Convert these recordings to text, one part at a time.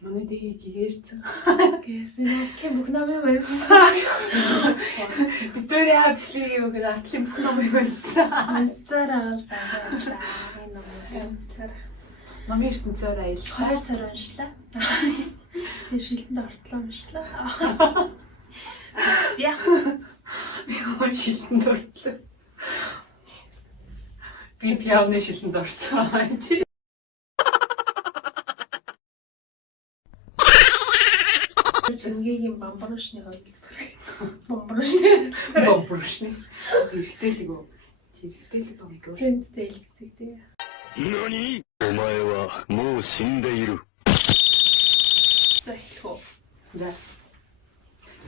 Манай дэгийг гээрсэн. Гэрсэн Атлын бүх номыг унссан. Бид өөрөө яа бичлэг юу гэдэг Атлын бүх номыг унссан. Унсаар агаал цаалаа. Энэ номыг унсаар. Номын ертөнцөөр аяллаа. 2 сар уншлаа. Тэгээ шилдэнд ортлоо уншлаа. Яа. Юу шилдэнд ортлоо. Би пиавны шилдэнд орсон. Жингийн бамбарушны хойд. Бамбарушны. Бамбарушны. Эрэхтэй л гоо. Эрэхтэй л бамбаруш. Тэнцтэй хэлдэг тий. Нани? お前はもう死んでいる。 За хэлхүү. За.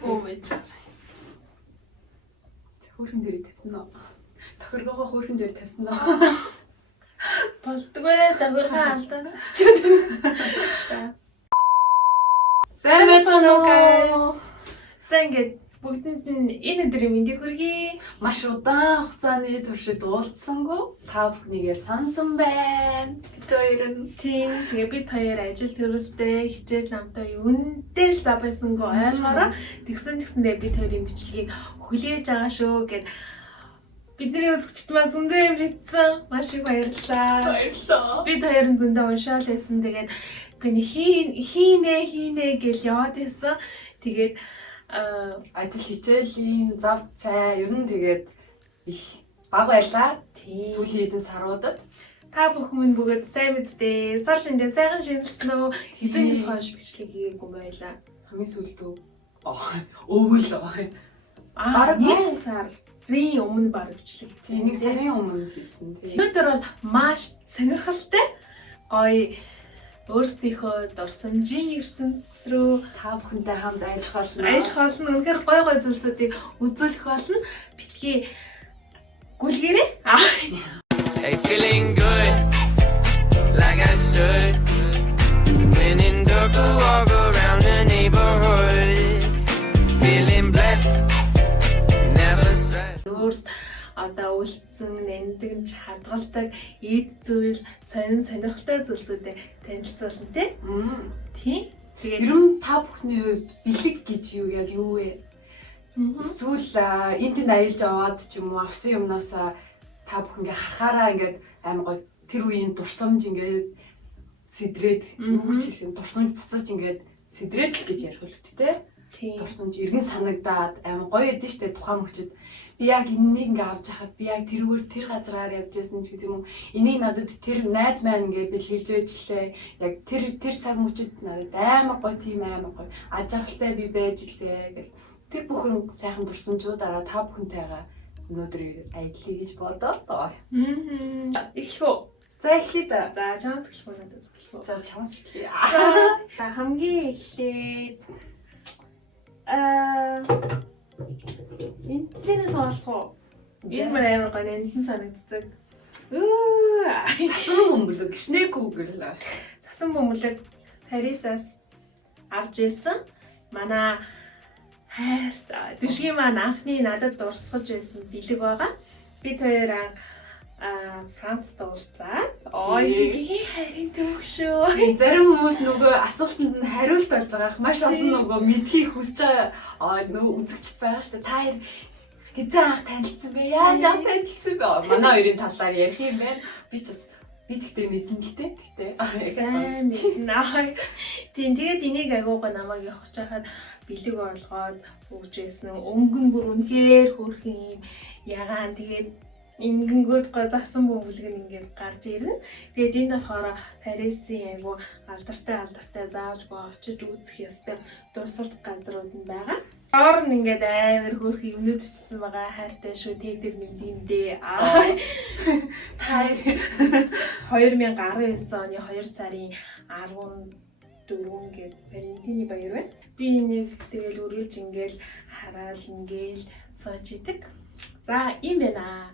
Оо мэд. Хөөрхөн дээр тавьсан уу? Тохиргоогоо хөөрхөн дээр тавьсан уу? Болдгоо тохиргоо алдаад очиод. Сайн байцгаана уу? За ингээд бүгдэнд нь энэ өдрийн мэндийг хүргэе. Маш удаан хугацааны туршид уулзсангүй та бүхнийгээ сонсон байна. Бид хоёр нь Тийм. Тэгээ бид хоёр ажил төрөлтэй хичээл намтай юундээ л зав байсангүй ойлгоороо тэгсэн гэсэндээ бид хоёрын бичлэгийг хүлээж байгаа шүү гэд бидний үзэгчд маань зөндөө юм бичсэн. Маш их баярлалаа. баярлалаа. Бид хоёрын зөндөө уншаал байсан. Тэгээд хийнэ гэл яваад байсан. Тэгээд Ажил хичээлийн зав цай ер нь тэгээд их баг байлаа. тийм. Сүүлийн хэдэн саруудад Та бүхэн бүгд сайн мэдтэй. Сар шиндээ сайхан шинжилсэн үү? Хэзээс хойш бичлэг хийгээгүй байлаа. хамгийн сүүлд өвөл Бараг 1 сарын өмнө бараг бичлэг хийсэн. нэг сарын өмнө хийсэн. Өнөөдөр бол маш сонирхолтой гоё өөрсдийнхөө дурсамжийн ертөнцийн рүү та бүхэнтэй хамт ажиллах болно. аялах болно. Үнэхээр гоё зүйлсүүдийг үзүүлэх болно. Битгий гүлгээрээ. Hey, feeling good, like I should. When in dark, I walk around the neighborhood. Feeling blessed, never stressed. Өөрс одоо үлдсэн нэмдэг чадгалтай эд зүйлс сонирхолтой зүйлсүүдээ танилцуулна тий. Тэгээд Ер нь та бүхний хувьд бэлэг гэж юу яг юу вэ? Эсвэл энд тэнд аялж аваад ч юм уу авсан юмнасаа та бүхэн ингээ харахаараа ингээд амар гоё тэр үеийн дурсамж ингээд сэдрээд юу гэж хэлэх юм дурсамж буцаж ингээд сэдрээд л гэж ярих үлдээ те. тий. Дурсамж иргэн санагдаад амар гоё эдэн штэ тухайн мөчөд би яг энэнийг ингээ авч яхад би яг тэрүүгээр тэр газраар явж байсан ч гэдэг юм уу энийг надад тэр найз маань ингээ бэлгэлж байжлаа яг тэр цаг мөчөд надад амар гоё тийм амар гоё ажиглалтай би байж лээ гэл тэр бүхэн сайхан дурсамжуудаараа та бүхэнтэйгээ өнөөдөр аяллаа гэж бодоо. Эхлэв. За эхлэе да. За чамс эхлэх үү надаас эхлэх үү? За чамс эхлэе. За хамгийн эхлээд энэ чинээс олох уу? Энэ мөр амар гоё нэнтэн санагддаг. Засан бөмбөлөг гişнээгүү гэлээ. Засан бөмбөлөг Парисаас авч ирсэн. Манай хайртай түшгийн маань анхны надад дурсгаж байсан бэлэг байгаа. Бид хоёроо Францд уулзаад гигийн хайрын төв шүү. Зарим хүмүүс нөгөө асуултанд нь хариулт олж байгаах маш олон нөгөө мэдхийг хүсэж байгаа нөгөө үзэгчд байгаа шүү дээ. Та хоёр хэзээ анх танилцсан бэ? Яаж анх танилцсан бэ? Манай хоёрын талаар ярих юм байна. Би ч бас гэдэгтэй мэдэн л дээ. Сайн мэднэ. Тийм тэгээд энийг агуугаа намайг явах чахад бэлэг олгоод өгч байсан. Өнгө нь бүр үнэхээр хөөрхөн юм ягаан тэгээд ингэнгүүд гоо засан бөмбөлөг нь ингээд гарч ирнэ. Тэгээд энд болохоор Парисын айгу алдартай заавчгүй очиж үзэх ёстой дурсгалт газрууд нь байгаа. Оор нь ингээд амар хөөрхөн юмнууд бичсэн байгаа. Хайртай шүү тэр нэмдээ. Та 2019 оны 2 сарын 14 гээд Валентины баяр байна. Би нэг тэгэл үргэлж ингээл хараал ингээл сууж идэг. За юм байна.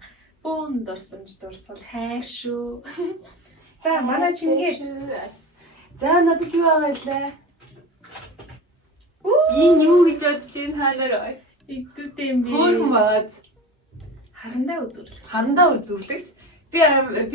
Бүүн дурсамж дурсгал хайр шүү. За манай чимгээ. За надад юу байгаа вэ? Энэ юу гэж бодож байна ханараа? Иддүүтэй юм би. Хөөрхөн бааз. Харандаа үзүүлэгч. Харандаа үзүүлэгч. Би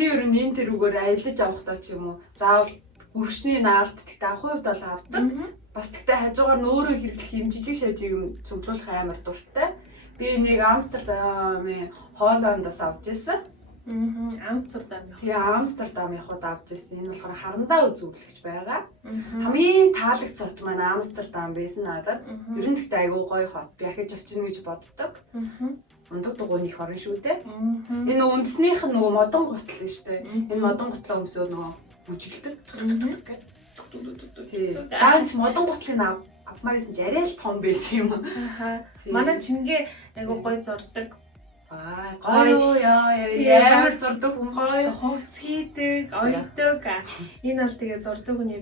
ер нь энэ тэрүүгээр аялаж авахдаа ч юм уу заавал өргөшний наалт тэгтээ авахын хувьд бол авдаг. Бас тэгтээ хажуугаар нь өөрөө хэрэглэх юм жижиг шажиг юм цуглуулах амар дуртай. Би нэг Амстердамын Холландаас авч ирсэн. Амстердам. Тэгээ Амстердам явахад авч ирсэн. Энэ болохоор харандаа үзүүлэгч байгаа. Хамгийн таалагч цот маань Амстердам байсан надад. Ер нь тэгтээ айгүй гоё хот. Би ахиж очино гэж боддог. Ундаг дугуйн их орон шүү дээ. Энэ үндснийх нь нөгөө модон гутал нь шүү дээ. Энэ модон гутлаа өмсөө нөгөө бүжгэлдэг. Тий. Даанч модон гутлыг авмаар гэсэн чи арай л том байсан юм. Манай Чингээ айгүй гоё зурдаг. Гоё яа зурдаг хүмүүс гоё хувц хийдэг, ойдог. Энэ бол тэгээ зурдаг хүний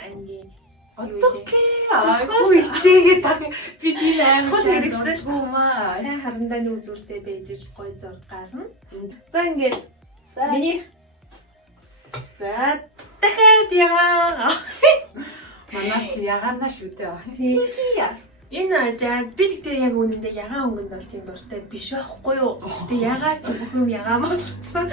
ангийн Айгүй ичээгээ таг би тийм амар хэрэгсэл юмаа. сайн харандааны үзүүртэй байж гоё зураг гарна. За ингээд миний за дахиад ягаа. Манай чи ягаанаа шүү дээ. Тийм. Энэ жаз би тэгтээ яг үнэндээ ягаан өнгөнд бол тийм дуртай биш байхгүй юу? Тэгээ ягаа ч бүх юм ягаан болсон.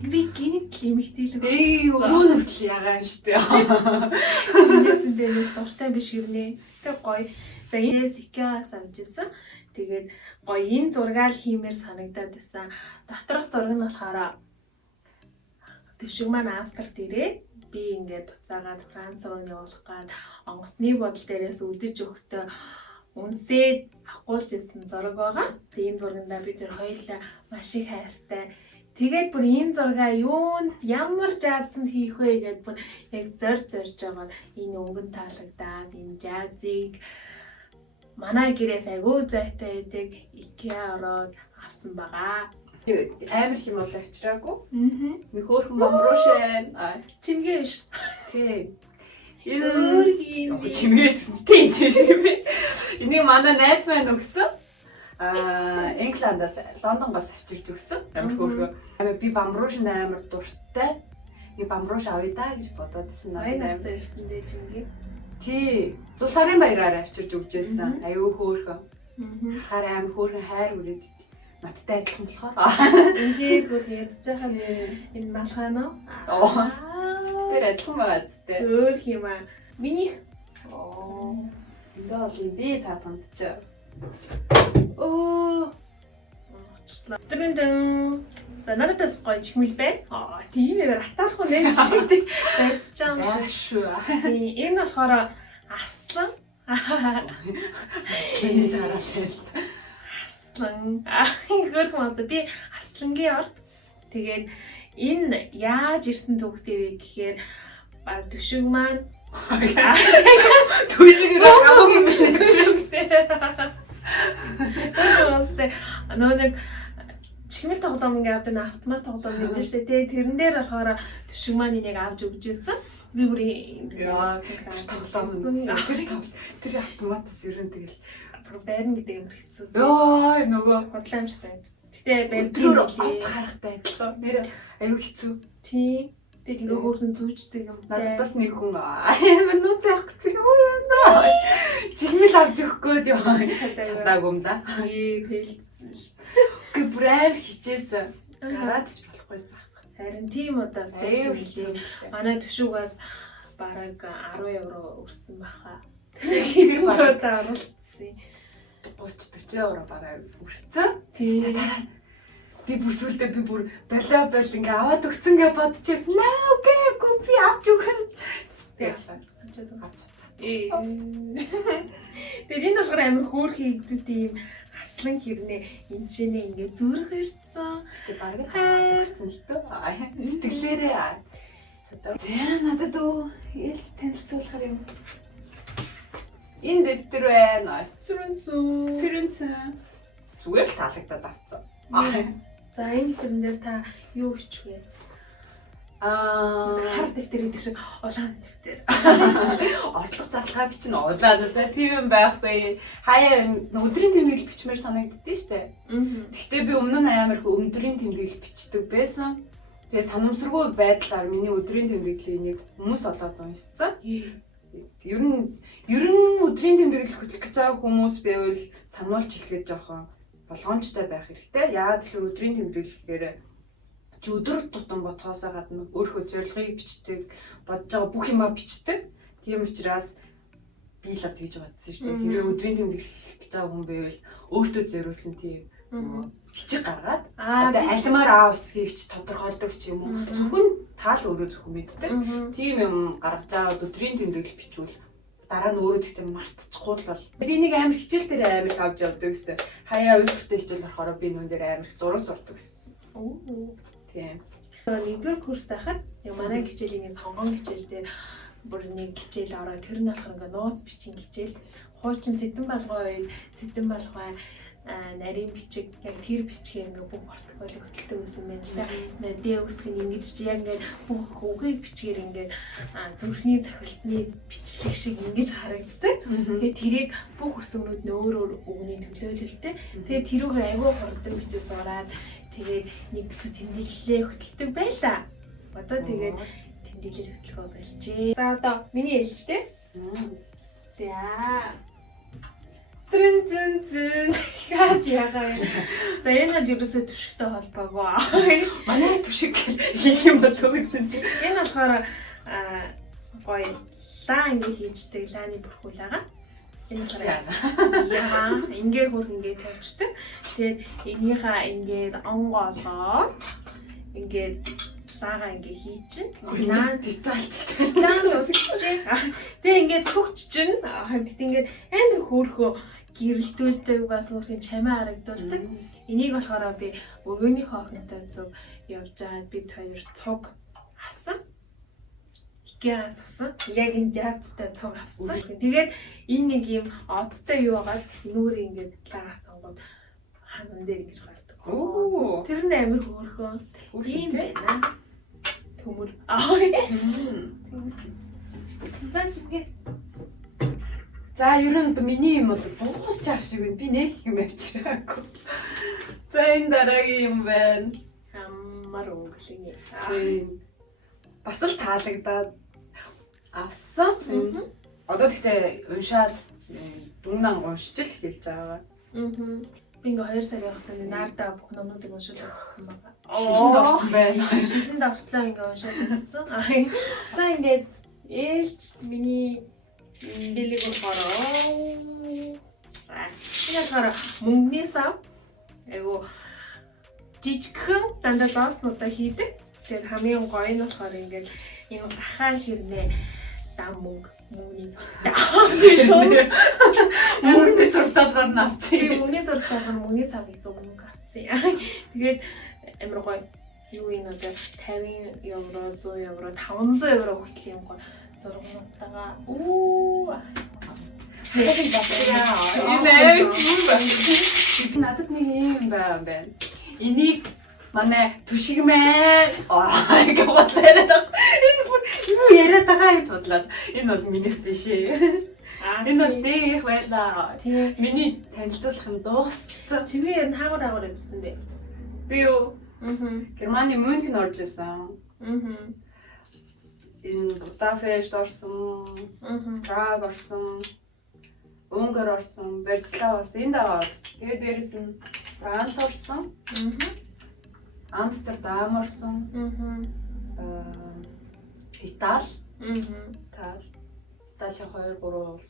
Би гинт лимитэлэг. Өөрөө нүтэл ягаан штэ. Үнэндээ дуртай биш гэрнэ. Тэг гоё. За энэ Сикаас авчихсан. Тэгээд гоё энэ зургаал хиймээр санагдаад байсан. Доторх зураг нь болохоор төшиг маань Австрид ирээ. Би ингээд буцаагаад Франц руу явуулах гээд онгоцны бодол дээрээс үдэж өгтөө үнсээд авахгүйж ирсэн зураг байгаа. Тэгээ энэ зургандаа бид тэр хоёулаа маш их хайртай. Тэгээд бүр энэ зургаа юунд ямар жазсанд хийх вэ гэдээ бүр яг зорж байгаа. Энэ өнгөн таалагдаад энэ жазыг манай гэрээс айгүй зайтай байдаг IKEA ороод авсан байгаа. Амар хим бол авчираагүй. Нэг хөөрхөн бамруушэн. Чимгээ биш. Тийм. Энэ чимгээрсэн тийм. Энийг манай найз маань өгсөн. Энгландаас Лондонгоос авчирч өгсөн. Амар хөөрхөн. Амар би бамруушэн амар дуртай. Би бамруш авъя да гэж бодоод байсан. Амар зэрсэн дээ чимгээ. Тий. Зул сарын баяраар авчирч өгчээсэн. Аюу хөөрхөн. Хараа амар хөөрхөн хайр үрээд надтай адилхан болохоор. Ингээ хөл ядж байгаа энэ малхаа нөө. Тэр адилхан байгаа зү. Өөр юм аа. Миний зөндөө бол би цаатанд ч. Тэрэн за надаас гоё чихмэл байна. Тийм ээ атаарах уу нэ шиг барьж байгаа юм шиг. Тийм энэ болохоор арслан. Энэ жараа л. Хөрхөн одоо би арслангийн орд. Тэгээд энэ яаж ирсэн төвхтэй вэ гэхээр төшиг маань төшиг рүү нэг чихмэл тоглоом ингээ авдаг автомат тоглоом гэдэг шүү дээ. Тэрэн дээр болохоор төшиг маань энийг авч өгч ирсэн. Би бүр тэр автоматас ерөн тэгэл байрна гэдэг юм хэцүү. Йоо нөгөө худлаа юм шиг санагдав. Гэтэ байрны харахтай адилхан. Нэр аюу хэцүү. Тийм. Тэгээд ингээ хөөрхөн зүүждэг юм. Надаас нэг хүн амар нууц авах гэж юу яана. Чихмэл авч өгөх гээд яа. Чадаагүй юм да. Фейлдсэн шүү. Гэ брэв хичээсэн. Гараад ч болохгүйсэн. Харин тийм удаас тийм. Манай төшүүгээс бараг 10 евро өрсөн баха. Тэр чуудаа оруулсан. 30-40 евро бараа өрцөө. Тийм. Би бүсүүлдээ би бүр балаа бол ингээ аваад өгсөн гэж бодчихсон. Наа окей би авч өгнө. Тэгээд авч. Тэгээд энэ болохоор амар хөөрхөн игдүүд юм арслан хэрнээ энэ чинь ингээ зүрх ирсэн. Тэгээд бараг аваад өгсөн л тоо. Сэтгэлээрээ. За надад уу ялж танилцуулахар юм. Энэ дэвтэр байна. Цүрэнцэн. Зүгээр л таалагдаад авцсан. За энэ дэвтэрнээр та юу хийчих вэ? Хар дэвтэр гэдэг шиг улаан дэвтэр. Орлого зарлагаа бичнэ улаан дэвтэр тийм юм байхгүй. Хаяа өдрийн тэмдэглэл бичмээр санагддээ штэ. Гэхдээ би өмнө нь амар өдрийн тэмдэглэл бичдэг байсан. Тэгээ санамсаргүй байдлаар миний өдрийн тэмдэглэлийг хүмүүс олоод уншсан. Ер нь өдрийн тэмдэглэл хөтлөх гэж байгаа хүмүүс байвал сануулж хэлгээд жоохон болгоомжтой байх хэрэгтэй. Яагаад гэвэл өдрийн тэмдэглэлээр чи өдөр тутам бодхоосоо гадна өөрийнхөө зорилгыг бичдэг, бодож байгаа бүх юмаа бичдэг. Тийм учраас би л тэгж бодсон шүү дээ. Хэрвээ өдрийн тэмдэг хэлэх цаа хүн байвал өөртөө зориулсан тийм бичиг гаргаад одоо алимаар усгийгч тодорхойлдог ч юм уу. Зөвхөн таал өөрөө зөвхөн мэддэг. Тийм юм гаргаж аваад өдрийн тэмдэглэл бичвэл дараа нь өөрөө тэгтээ мартчихгүй л бол. Би нэг амар хичээл дээр амар авч явдаг гэсэн. Хаяа үйлдвэртэй хичээл болохоор би нүн дээр амар зураг зурдаг гэсэн. Тийм. Нэгдүгээр курс тахад яг манай хичээлийн сонгон хичээл дээр бүр нэг хичээл ороод тэр нь болохоор ингээ нууц бичин хичээл. Хуучин цэтэн балгай нарийн бичиг яг тэр бичгээ ингээ бүх портфолио хөтэлдэг байсан байна л да. Дэ үсгэн ингэж чи яг ингээ бүх үгийг бичгээр ингээ зүрхний цохилтны бичлэг шиг ингэж харагддаг. Тэгээ тэрийг бүх өсгөнүүд нь өөр үгний төлөөлөлтэй. Тэгээ тэрүүгээр айгүй хурдан бичиж сураад тэгээд нэг хэсэг тэмдэглэлээ хөтэлдэг байла. Одоо тэгээд тэмдэглэл хөтөлгөө болжээ. За одоо миний ээлжтэй. За Трэн яагаад за энэ нь ерөөсөө түшигтэй холбоогүй. Манай түшиг хийх юм болов гэсэн чинь Энэ болохоор гоё лаа ингээ хийждэг лааны бүрхүүлээгаа. Энэ болохоор яа ингээ хөрх ингээ тавьчихдаг. Тэгээд энийхээ ингээд онгоолоод ингээд лаага ингээ хийчин. лаа детальчтай. Лаа усчихжээ. Тэгээ ингээд хөгч чинь ингээд амар хөөрхөө гэрэлтүүлдэг бас өөрхийн чамаа харагдуулдаг. Энийг болохоор би өргөнийхөө охинтой зүг явж байгаад бид хоёр цуг авсан. Хикээ авсан. Яг энэ жаацтай цуг авсан. Тэгээд энэ нэг юм одтой юу байгаад нүур ингээд лага сонгоод ханан дээр ингэж гардаг. Тэр нь амар хөөрхөө. Тийм байна. Төмөр. За чигээ. За ер нь миний юм уу дуусч байгаа шиг байна. Би нэг юм авчираагүй. За энэ дараагийн юм байна. Амар өнгөлөний. Тийм. Бас л таалагдаад авсан. Одоо тэгтээ уншаад дүннан уншиж л хэлж байгаа. Би ингээ 2 сар явахсан наардаа бүх номнуудыг уншиж байсан байгаа. Шинэд орсон байна. Шинэд ортлоо ингээ уншаад байсан. За ингээд ээлж миний бэлэг болохоор энэ мөнгөний сав айгу жижигхэн дандаа зооснуудаа хийдэг. Тэгээд хамгийн гоё нь болохоор ингээд энэ гахаал хэрнээ дам мөнгөний зураг. Мөнгөний зурагтайгаар навцсан. Мөнгөний зурагтайгаар мөнгөний цагийг мөнгө авсан. Тэгээд амар гоё юу юм одоо 50 евро, 100 евро, 500 евро хүртэл юм гоё зургуудтайгаа надад нэг юм байна. Энийг манай түшигмээ гэж бодлоо. Энэ бүр юу яриад байгаа юм бодлоо. Энэ бол миний биш ээ. Энэ бол дэх байлаа. Миний танилцуулах юм дууссан. Чигээр нь хаагуур явсан бэ? Би юу? Германы Мюнхен орж исэн. Энэ Будапешт орсон. Праг орсон. Унгар орсон, Братислава орсон, энд аваад. Тэгээд дээрэс нь Франц орсон. Амстердам орсон. Итали. Итали 2-3 улс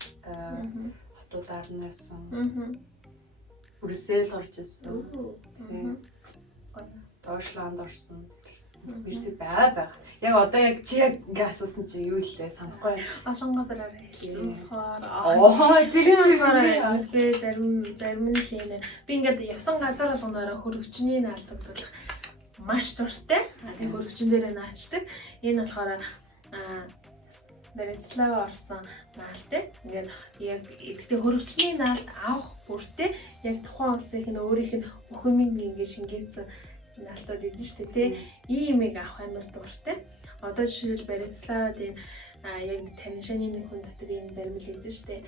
хотуудаар нь явсан. Брюссел орж ирсэн. Дойчланд орсон. Бирсэд байгаа. Яг одоо яг чи яг ингээ асуусан чи юу хэлээ санахгүй байна. Олон газараар хэлсэн болохоор тэр үнэхээр зарим нь л юм. Би ингээд явсан газар болгоноор хөрөгчний наалзагдуулах маш дуртай. Тэгээ хөрөгчн дээрээ наачдаг. Энэ болохоор Братислава орсон наалтай. Ингээд яг гэхдээ хөрөгчний наалт авах бүртээ яг тухайн улсынх нь өөрийнх нь бүх юм ингээд шингээсэн наалтууд идэв шүү дээ. Ийм юм авах амар дуртай. Одоо жишээл Братиславад энэ яг таньшааны нэг хүн дотор ийм баримл идэв шүү дээ.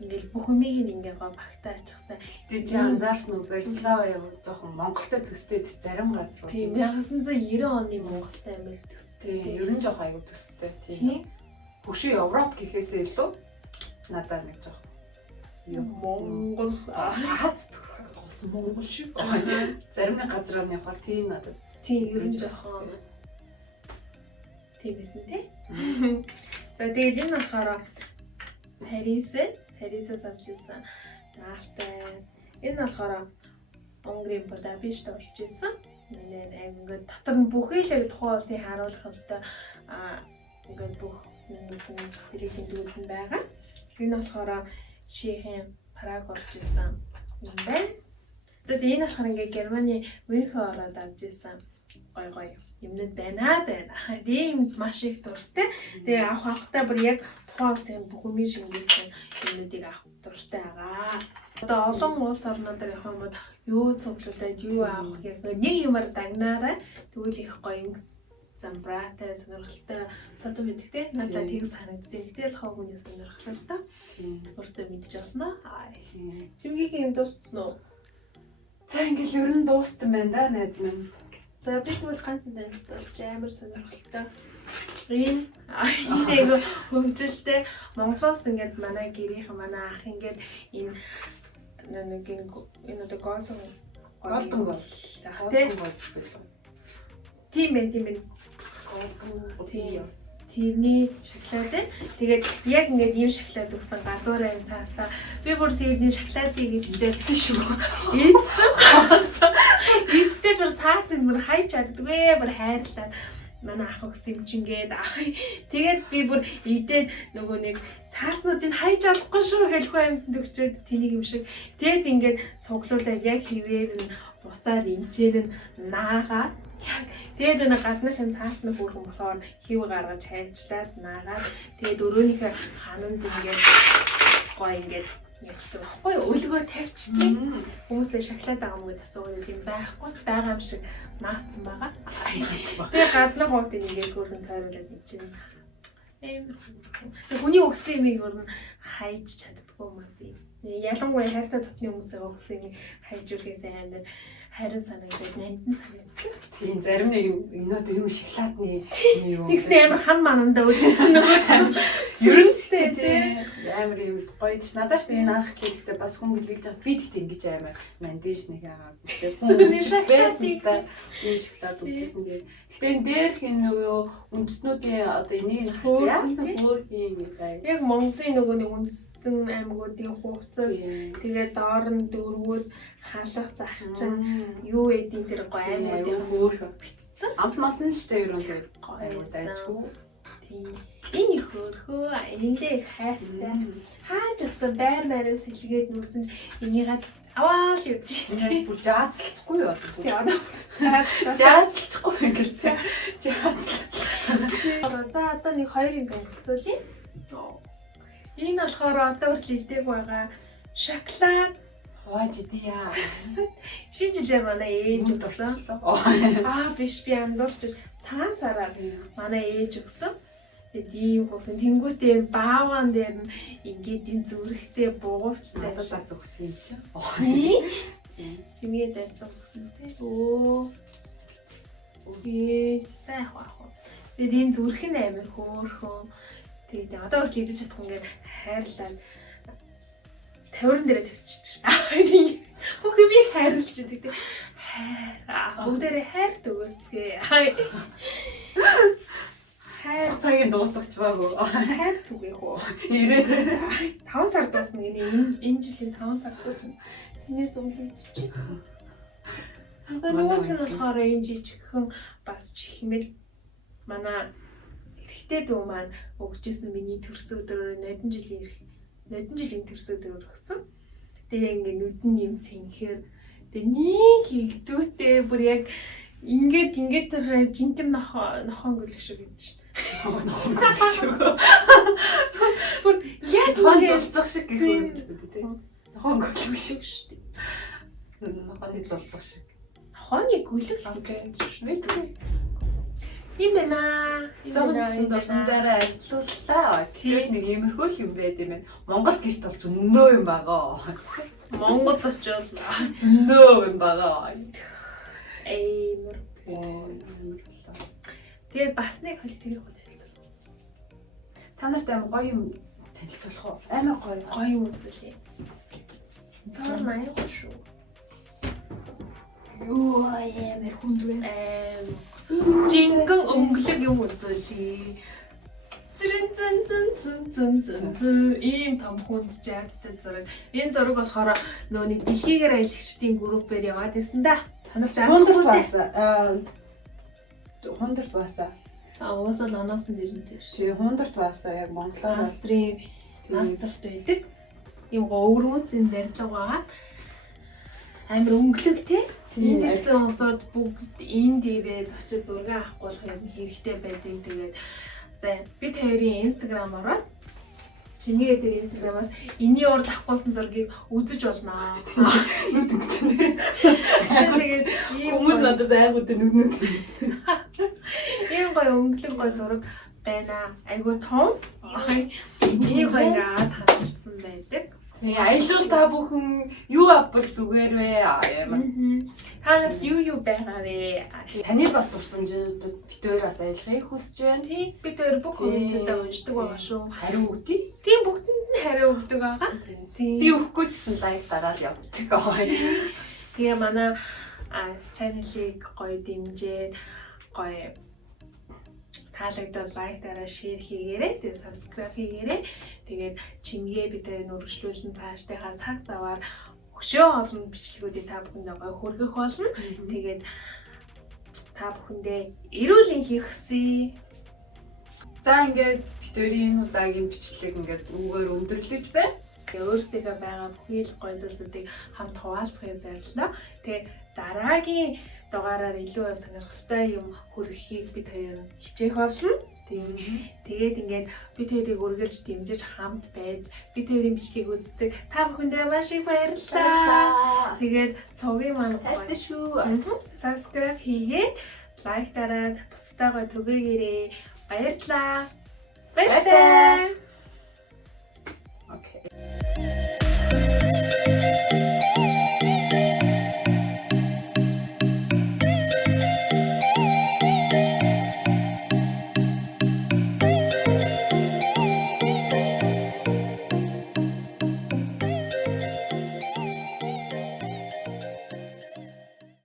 Ингээл бүх юмыг ингээ гоо багтаачихсан. Тэгээ чи анзаарсан уу Братислава яг жоохон Монголтой төстэй зарим газар. Тийм 1990 оны Монголтой амар төстэй. Тийм ер нь жоохон аягүй төстэй. Тийм. Хөшөө Европ гэхээсээ илүү надад нэг жоохон Монгол Аз төрх болсон Монгол шиг. Зарим нэг газраар нь явахаар тийм надад Тийм ер нь жоохон тийм байсан тий. За тэгээд энэ болохоор Парисээс авч ирсэн наартай. Энэ болохоор Унгарын Будапешт болж ирсэн. Ингээд дотор нь бүхэлээ тухайн улсын харуулах хэвээр ингээд бүх хэлхийдийн дүүд нь байгаа. Энэ болохоор Чехийн Праг орж ирсэн юм байна. За энэ болохоор ингээд Германы Мюнхен ороод авч ирсэн гой юмнууд байна. Тийм маш их дуртай. Тэгээ авахтай бүр яг тухайн улсын бүх юмын шингээсэн юмнуудыг авах дуртай байгаа. Одоо олон улс орнууд явах юм бол юу цуглуулад юу авах гэх нэг юмар дагнаараа тэгвэл их гоё юм замбраатай сонирхолтой содом мэдтэй надад тийг санагдсан. Гэтэл хаа хүний сонирхолтой өөртөө мэдж олно. Чимгийн юм дууссан уу? За ингээл ер нь дууссан байна да найз минь. За бид бол ганц юм зөвж амар сонирхолтой. Энэ айгүй хөвгөлтэй Монголоос ингээд манай гэрийнхэн манай ах ингээд энэ нэг энэ одоо голдон гол тийм ээ. Тэрний шоколад. Тэгээд яг ингээд ийм шоколад өгсөн гадуураа юм цаастаа. Би бүр тэгээд энэ шоколадыг идчихсэн шүү. Идчихэж бүр цаасыг бүр хайж чаддгүй бүр хайрлаа. Манай ах өгсөн юм чингээд тэгээд би бүр идээд нөгөө нэг цааснуудыг хайж авахгүй шүү гэж хөө амт өгчөөд тэнийг юм шиг. Тэгээд ингээд цуглуулаад яг хിവэр нь буцаад эмчээр нь наагаад яг тэгээд энэ гадныхын цаасны бүрхэн болохоор хив гаргаж хайжлаад наагаад тэгээд өрөөнийхөө хананд ингээд гоё ингээд ячдаг байхгүй өлгөө тавьчихдаг. Хүмүүсээ шоколад байгаа мөгөд асуугаад юм байхгүй байгаа юм шиг наацсан байгаа. Тэгээд гадны гоотын ингээд хөргөн тойруулаад ий чинь хүний өгсөн юмыг өөр нь хайж чаддаггүй юм би. Ялангуяа хайртай дотны хүмүүсээ өгсөн юмыг хайж үргээс амар харин санагдаад нандин санагддаг. Тийм зарим нэг энэ одоо юу шоколадны юу нэгс амар хан манандаа үлдсэн нөгөө. Ер нь тийм амар юм гоё ш. Надад ч энэ анх хэлэхдээ бас хүн гэлж байгаа би тэгтээ ингэж амар мандиш нэг яагаад гэхдээ хүн шоколадтай энэ шоколад үлдсэн тийм. Гэхдээ энэ дээрх энэ юу үндэснүүдийн одоо энийг харж яасан өөр юм бэ? Яг Монголын нөгөө нэг үндэстэн аймагуудын хувцас тэгээд доор нь дөрвүүд халах захчин юу эдийн тэр гоё аймагуудын хөөрхөн битцсэн. амтматн штэ ер нь тэгээд гоё дайчгүй. Тийм. Энэ их хөөрхөө энэндээ их хайртай. Хааж өгсөн байр маяраас сэлгээд нүсэн энийгээ аваад явж. Энэс бүр жаазлахгүй юу? Тийм одоо жаазлахгүй ингэж жааз. За одоо нэг хоёр юм хэлцүүлье. Энэ болохоор одоо хүртэл идээг байгаа шоколад Хожидиа. шинэ жилээр манай ээж өгсөн. Биш би андуурч цагаан сараар манай ээж өгсөн. Тэгээд ийм хурдан тэнгуүтэй бааван дээр нь ингээд энэ зүрхтэй буугавчтай бас өгсөн юм чи. Чимээ дайцсан өгсөн тий. Окей. За яах вэ? Тэгээд энэ зүрх нь амар хөөрхөн. Тэгээд одоо ч идэж чадахгүй ингээд хайрлаад тавиран дээрээ тавьчихдаг шээ. Хөөе би хайрлж идэг тий. Бүгдээрээ хайрт өгөөцгээ. Хайр цагийн дуусгач байгуу. хайр түгээх үү? 5 сар дуусна гинэ. Энэ жилийн 5 сар дуусна. Тинээс үлдчихэ. Нөгөө нь болохоор энэ жижигхэн бас чихмэл манай эрэгтэй дүү маань өгчээсэн миний төрсөн өдрөөр нодон жилийн төрсөн өдрөөр өгсөн. Тэгээ ингээ нүдэн юм цэнхээр тэгээ нэг игдүүтэй бүр яг ингээд тэр жинхэнэ нохон гөлөг шиг юм чинь. Бүр яг зулцах шиг гэх юм тий. Нохон гөлөг шиг шүү дээ. Нохоны зулцах шиг. Нохоны гөлөг гэж юм шүү. Нэг юм байна. Зовлон дурсамжаараа ажиллууллаа. Тэр нэг иймэрхүү юм байд юм байна. Монгол гэрт бол зөндөө юм байгаа. Монгол очвол зөндөө юм байгаа. Эймэр. Тэгээд бас нэг хөл тэрийг танилцуулах. Та нарт амар гоё юм танилцуулах уу? Амар гоё юм үзүүлээ. Таар наяа шүү. Юу амар хүнд вэ? Жингэн өнгөлөг юм үзүүлээ. Зэн ийм том хүнд жаазтай зураг. Энэ зураг болохоор нөөний дэлхийгээр аялагчдын группээр яваад байсан да. Та нар ч Хундэрт баасаа. Хундэрт баасаа. Уусаа наноос нь ирэн дээр. Чи хундэрт баасаа яг Монголоор Австрийн Астрт байдаг. Ийм өвөрмөцийн барилга байгаа. Амар өнгөлөг тий. Тийм. Энэ ирсэн усууд бүгд энд ирээд очиж зураг авахгүй болох юм хэрэгтэй байдаг. Тэгээд за бид хоёрын Instagram ороод чиний дээр Instagram-аас энэний урд авахгүйсэн зургийг үзэж болно. Тэгээд Хүмүүс надад айгуудтай нүгнүүд хийсэн. ийм гоё өнгөлөг гоё зураг байна. Айгуу том. Энийг гоё ингээд хандсан байдаг. Тий, аялал та бүхэн юу авбал зүгээр вэ? Ямар. Та нарт юу байгаа вэ? Таны бас дурсамжуудад битээр бас аялахыг хүсэж байна. Тий, бид хоёр бүх хүмүүстээ уншдаг байгаа шүү. Хариу өгдөө. Тийм бүгдэнд нь хариу өгдөг байгаа. Тийм. Би өгөхгүй ч гэсэн лайк дараад явдаг. Тэгээ манай чаналыг гоё дэмжиж гоё таалагдвал лайк дараа шеэр хийгээрэй. Тэгээ subscribe хийгээрэй. Тэгээд чингээ бид өргөжлүүлэн цаашдынхаа цаг заваар өшөө олон бичлэгүүдийг та бүхэндээ гоё хүргэх болно. Тэгээд та бүхэндээ эрүүл энхийг хүсье. За ингээд битүүрийн энэ удаагийн бичлэг ингээд үгээр өндөрлөж байна. Тэгээ өөрсдөө байгаа бүхий л гоё зүйлсүүдийг хамт хуваалцахыг зорилоо. Тэгээ дараагийн дугаараар илүү сонирхолтой юм хүргэхийг бид хоёр хичээх болно. Тэгээд ингээд бид хоёрыг үргэлж дэмжиж хамт байж бид хоёрын бичлэгийг үздэг та бүхэндээ маш их баярлалаа. Тэгээд цогийн маань Хайртай шүү. subscribe хийгээд лайк дараад бусдаа гоё түгээгээрэй. Баярлалаа. Баярлалаа.